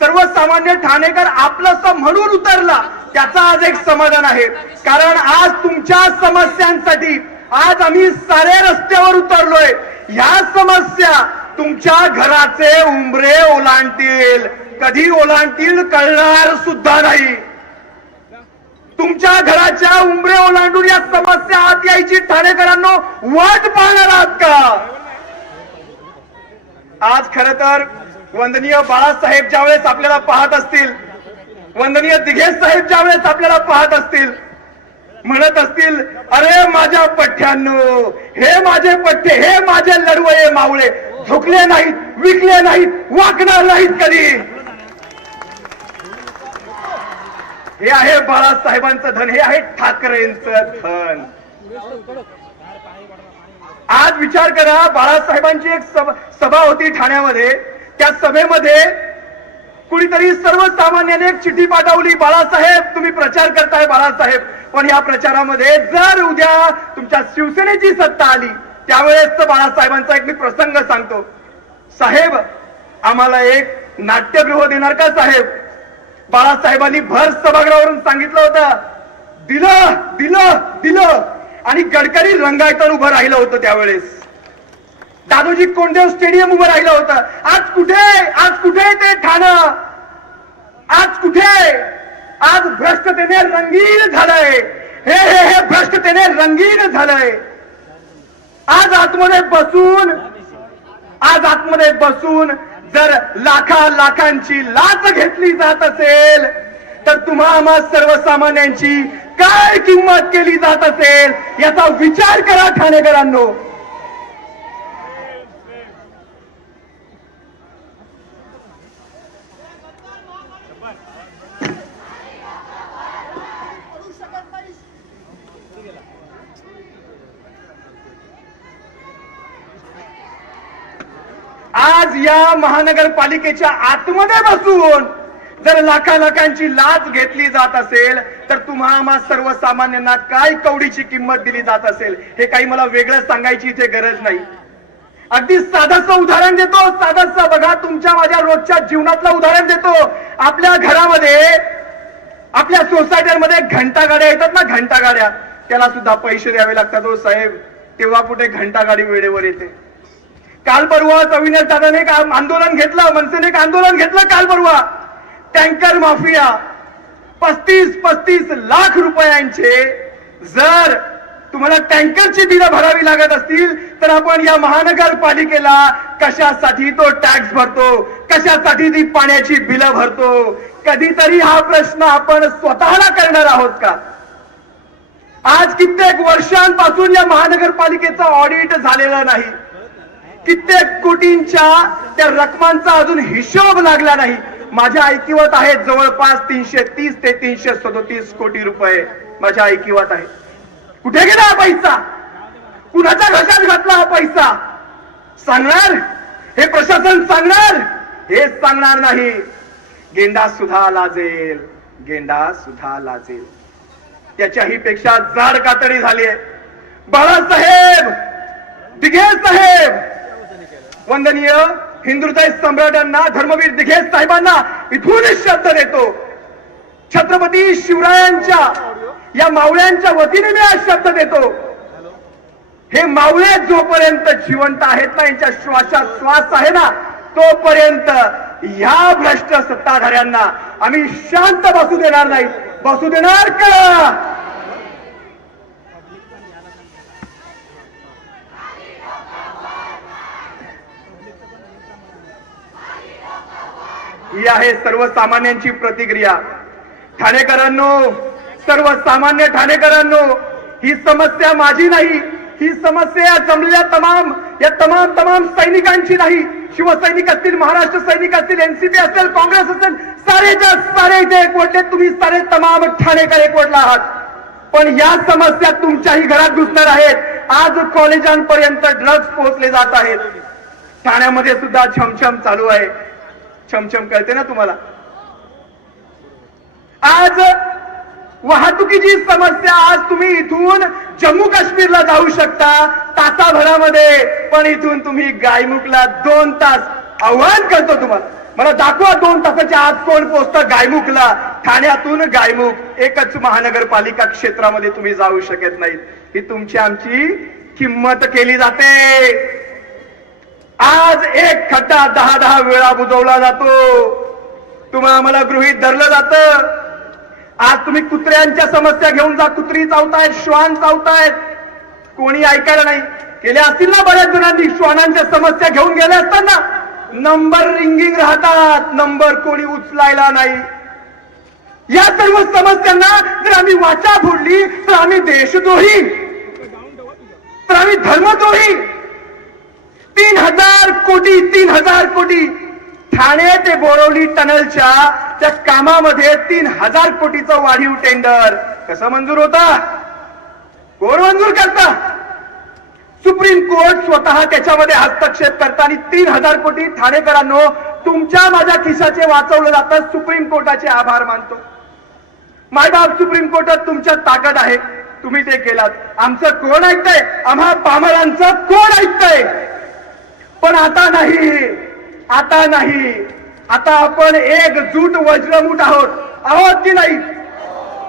सर्वसामान्य ठाणेकर आपलंसं म्हणून उतरला, त्याचा आज एक समाधान आहे. कारण आज तुमच्या समस्यांसाठी आज आम्ही सारे रस्त्यावर उतरलोय. ह्या समस्या तुमच्या घराचे उंबरे ओलांडतील, कधी ओलांडतील कळणार सुद्धा नाही. तुमच्या घराच्या उंबरे ओलांडून या समस्या आत यायची ठाणेकरांनो वाट पाहणार आहात का? आज खर तर वंदनीय बाळासाहेब ज्यावेळेस आपल्याला पाहत असतील, वंदनीय दिघे साहेब ज्यावेळेस आपल्याला पाहत असतील, म्हणत असतील, अरे माझ्या पठ्यांनो, हे माझे पठ्ठे, हे माझे लढवये मावळे झुकले नाहीत, विकले नाहीत, वाकणार नाहीत कधी. हे आहे बाळासाहेबांचं धन, हे आहे ठाकरेंचं धन. आज विचार करा, बाळासाहेबांची एक सभा होती ठाण्यामध्ये. त्या सभेमध्ये कुणीतरी सर्वसामान्याने एक चिठ्ठी पाठवली, बाळासाहेब तुम्ही प्रचार करताय बाळासाहेब, पण या प्रचारामध्ये जर उद्या तुमच्या शिवसेनेची सत्ता आली त्यावेळेस बाळासाहेबांचा एक मी प्रसंग सांगतो. साहेब आम्हाला एक नाट्यगृह देणार का साहेब? बाळासाहेबांनी भर सभागृहावरून सांगितलं होतं, दिलं दिलं दिलं. आणि गडकरी रंगायतन उभं राहिलं होतं त्यावेळेस. दादोजी कोंडदेव स्टेडियम उभं राहिलं होतं. आज कुठे ते ठाणं? आज कुठे? आज भ्रष्टतेने रंगीन झालंय. हे भ्रष्टतेने रंगीन झालंय. आज आतमध्ये बसून जर लाखांची लाच घेतली जात असेल तर तुम्हा सर्वसामान्यांची काय किंमत केली जात असेल याचा विचार करा ठाणेकरांनो. आज या महानगरपालिकेच्या आतमध्ये बसून जर लाखांची लाच घेतली जात असेल तर तुम्हा सर्वसामान्यांना काय कवडीची किंमत दिली जात असेल हे काही मला वेगळं सांगायची इथे गरज नाही. अगदी साधंसं उदाहरण देतो, साधंसं बघा, तुमच्या माझ्या रोजच्या जीवनातलं उदाहरण देतो. आपल्या घरामध्ये, आपल्या सोसायटीमध्ये घंटागाड्या येतात ना, घंटागाड्या, त्याला सुद्धा पैसे द्यावे लागतात हो साहेब. तेव्हा कुठे घंटागाडी वेळेवर येते? काल परवाच अविनाश दादाने एक आंदोलन घेतलं, मनसेने एक आंदोलन घेतलं काल परवा. टँकर माफिया 35 लाख रुपयांचे जर तुम्हाला टँकरची बिलं भरावी लागत असतील तर आपण या महानगरपालिकेला कशासाठी तो टॅक्स भरतो, कशासाठी ती पाण्याची बिलं भरतो? कधीतरी हा प्रश्न आपण स्वतःला करणार आहोत का? आज कित्येक वर्षांपासून या महानगरपालिकेचं ऑडिट झालेलं नाही. कित्येक कोटींच्या त्या रकमांचा अजून हिशोब लागला नाही. माझ्या ऐकिवात आहे जवळपास 330 ते 337 कोटी रुपये माझ्या ऐकिवात आहे. कुठे गेला हा पैसा? कुणाच्या घशात घातला हा पैसा? सांगणार हे प्रशासन? सांगणार? हे सांगणार नाही. गेंडा सुद्धा लाजेल, गेंडा सुद्धा लाजेल. त्याच्याही पेक्षा जाड कातडी झाली आहे. बाळासाहेब, दिघे साहेब, वंदनीय हिंदुहृदय सम्राटांना, धर्मवीर दिघे साहेबांना इथून शब्द देतो. छत्रपती शिवरायांच्या या मावळ्यांच्या वतीने मी आज शब्द देतो. हे मावळे जोपर्यंत जिवंत आहेत ना, यांच्या श्वासात श्वास आहे ना, तोपर्यंत या भ्रष्ट सत्ताधाऱ्यांना आम्ही शांत बसू देणार नाही. बसू देणार का? ही आहे सर्वसामान्यांची प्रतिक्रिया. ठाणेकरांनो, सर्वसामान्य ठाणेकरांनो, ही समस्या माझी नाही. ही समस्या जमलेल्या तमाम सैनिकांची नाही. शिवसैनिक असतील, महाराष्ट्र सैनिक असतील, एनसीपी असेल, काँग्रेस असेल, सारेच्या सारे इथे एकवटले. तुम्ही सारे तमाम ठाणेकर एकवटला आहात. पण या समस्या तुमच्याही घरात घुसणार आहेत. आज कॉलेजांपर्यंत ड्रग्ज पोहोचले जात आहेत. ठाण्यामध्ये सुद्धा छमछम चालू आहे. छमछम कळते ना तुम्हाला? आज वाहतुकीची समस्या, आज तुम्ही इथून जम्मू काश्मीरला जाऊ शकता तासाभरामध्ये, पण इथून तुम्ही गायमुखला 2 तास. आव्हान करतो तुम्हाला, मला दाखवा 2 तासाच्या आत कोण पोचतं गायमुखला. ठाण्यातून गायमुख एकच महानगरपालिका क्षेत्रामध्ये तुम्ही जाऊ शकत नाहीत. ही तुमची आमची किंमत केली जाते. आज एक खड्डा 10 वेळा बुजवला जातो. तुम्हाला आम्हाला गृहीत धरलं जातं. आज तुम्ही कुत्र्यांच्या समस्या घेऊन जा. कुत्री चावतायत, श्वान चावतायत, कोणी ऐकायला नाही. गेल्या असतील ना बऱ्याच जणांनी श्वानांच्या समस्या घेऊन गेले असताना. नंबर रिंगिंग राहतात, नंबर कोणी उचलायला नाही. या सर्व समस्यांना जर आम्ही वाचा फोडली तर आम्ही देशद्रोही, तर आम्ही धर्मद्रोही. 3,000 कोटी ठाणे ते बोरवली टनलच्या त्या कामामध्ये 3,000 कोटीचं वाढीव टेंडर कसं मंजूर होता? कोण मंजूर करता? सुप्रीम कोर्ट स्वतः त्याच्यामध्ये हस्तक्षेप करता आणि 3,000 कोटी ठाणेकरांनो तुमच्या माझ्या खिशाचे वाचवलं जातं. सुप्रीम कोर्टाचे आभार मानतो. मायबाप सुप्रीम कोर्टात तुमच्या ताकद आहे, तुम्ही ते केलात. आमचं कोण ऐकतंय? आम्हा पामरांचं कोण ऐकतंय? पण आता नाही, आता नाही. आता आपण एकजूट वज्रमूठ आहोत की नाही?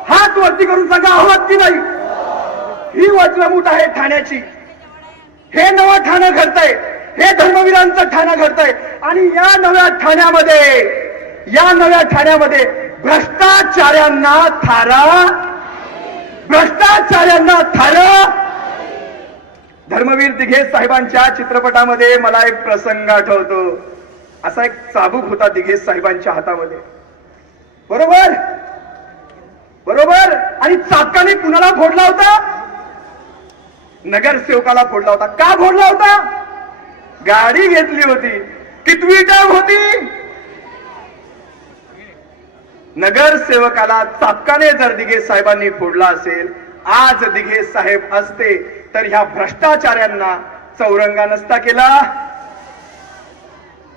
हात वरती करून सांगा, आहोत की नाही? ही वज्रमूठ आहे ठाण्याची. हे नवं ठाणं घडतंय, हे धर्मवीरांचं ठाणं घडतंय. आणि या नव्या ठाण्यामध्ये भ्रष्टाचार्यांना थारा. धर्मवीर दिघे साहेबांच्या चित्रपटामध्ये मला एक प्रसंग आठवतो. असा एक चाबूक होता दिघे साहेबांच्या हातामध्ये, बरोबर बरोबर. आणि चाबकाने कुणाला फोडला होता? नगरसेवकाला फोडला होता. का फोडला होता? गाडी घेतली होती. कितवी टर्म होती? नगरसेवकाला चाबकाने जर दिघे साहेबांनी फोडला असेल, आज दिघे साहेब असते तर ह्या भ्रष्टाचार्यांना चौरंगा नसता केला,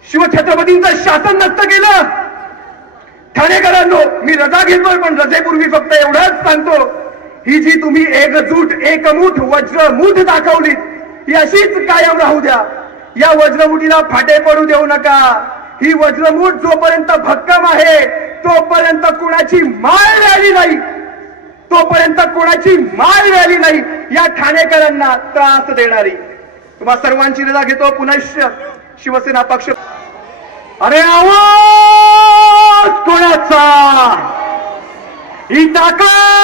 शिवछत्रपतींचं शासन नसतं केलं. ठाणेकरांनो, मी रजा घेतोय, पण रजेपूर्वी फक्त एवढंच सांगतो, ही जी तुम्ही एकजूट एकमूठ वज्रमूठ दाखवलीत, ही अशीच कायम राहू द्या. या वज्रमुठीला फाटे पडू देऊ नका. ही वज्रमूठ जोपर्यंत भक्कम आहे तोपर्यंत कोणाची माळ राहिली नाही, तोपर्यंत कोणाची माळ राहिली नाही. या ठाणेकरांना त्रास देणारी. तुम्हा सर्वांची रजा घेतो. पुनश्च शिवसेना पक्ष. अरे आवाज कोणाचा? ही ताकद